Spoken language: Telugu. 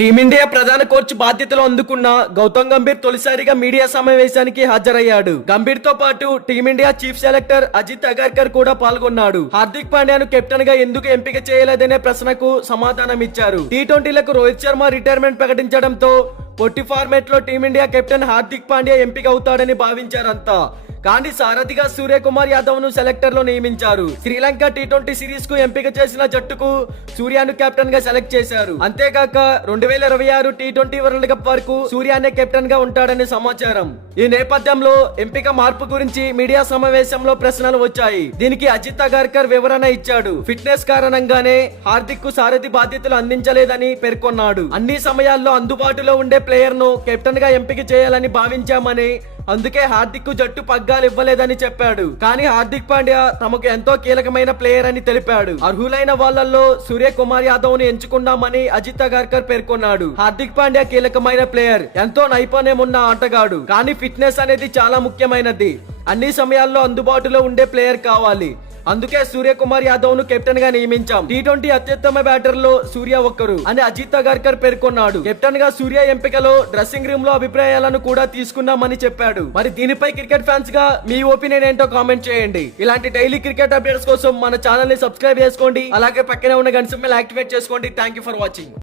టీమిండియా ప్రధాన కోచ్ బాధ్యతలు అందుకున్న గౌతమ్ గంభీర్ తొలిసారిగా మీడియా సమావేశానికి హాజరయ్యాడు. గంభీర్తో పాటు team India chief selector Ajit Agarkar కూడా పాల్గొన్నాడు. హార్దిక్ పాండ్యాను కెప్టెన్గా ఎందుకు ఎంపిక చేయలేదనే ప్రశ్నకు సమాధానం ఇచ్చారు. టీ ట్వంటీలకు రోహిత్ శర్మ రిటైర్మెంట్ ప్రకటించడంతో పొట్టి ఫార్మేట్లో team India captain Hardik Pandya ఎంపిక అవుతాడని భావించారంతా. కానీ సారథిగా సూర్యకుమార్ యాదవ్ను సెలెక్టర్లో నియమించారు. శ్రీలంక టీ ట్వంటీ సిరీస్కు ఎంపిక చేసిన జట్టుకు సూర్యాను కెప్టెన్గా సెలెక్ట్ చేశారు. అంతేకాక రెండు వేల ఇరవై ఆరు టీ ట్వంటీ వరల్డ్ కప్ వరకు సూర్యానే కెప్టెన్గా ఉంటాడని సమాచారం. ఈ నేపథ్యంలో ఎంపిక మార్పు గురించి మీడియా సమావేశంలో ప్రశ్నలు వచ్చాయి. దీనికి అజిత్ అగర్కర్ వివరణ ఇచ్చాడు. ఫిట్నెస్ కారణంగానే హార్దిక్కు సారథి బాధ్యతలు అందించలేదని పేర్కొన్నాడు. అన్ని సమయాల్లో అందుబాటులో ఉండే ప్లేయర్ను కెప్టెన్గా ఎంపిక చేయాలని భావించామని అందుకే హార్దిక్కు జట్టు పగ్గాలు ఇవ్వలేదని చెప్పాడు. కానీ హార్దిక్ పాండ్యా తమకు ఎంతో కీలకమైన ప్లేయర్ అని తెలిపాడు. అర్హులైన వాళ్ళల్లో సూర్య కుమార్ యాదవ్ను ఎంచుకున్నామని అజిత్ అగర్కర్ పేర్కొన్నాడు. హార్దిక్ పాండ్యా కీలకమైన ప్లేయర్ ఎంతో నైపుణ్యం ఉన్న ఆటగాడు. కానీ ఫిట్నెస్ అనేది చాలా ముఖ్యమైనది. అన్ని సమయాల్లో అందుబాటులో ఉండే ప్లేయర్ కావాలి. అందుకే సూర్యకుమార్ యాదవ్ను కెప్టెన్గా నియమించాం. టీ ట్వంటీ అత్యుత్తమ బ్యాటర్లో సూర్య ఒక్కరు అని అజిత్ అగర్కర్ పేర్కొన్నాడు. కెప్టెన్గా సూర్య ఎంపికలో డ్రెస్సింగ్ రూమ్లో అభిప్రాయాలను కూడా తీసుకున్నామని చెప్పాడు. మరి దీనిపై క్రికెట్ ఫ్యాన్స్గా మీ ఒపీనియన్ ఏంటో కామెంట్ చేయండి. ఇలాంటి డైలీ క్రికెట్ అప్డేట్స్ కోసం మన ఛానల్ని సబ్స్క్రైబ్ చేసుకోండి. అలాగే పక్కనే ఉన్న గంట సింబల్ యాక్టివేట్ చేసుకోండి. Thank you for watching.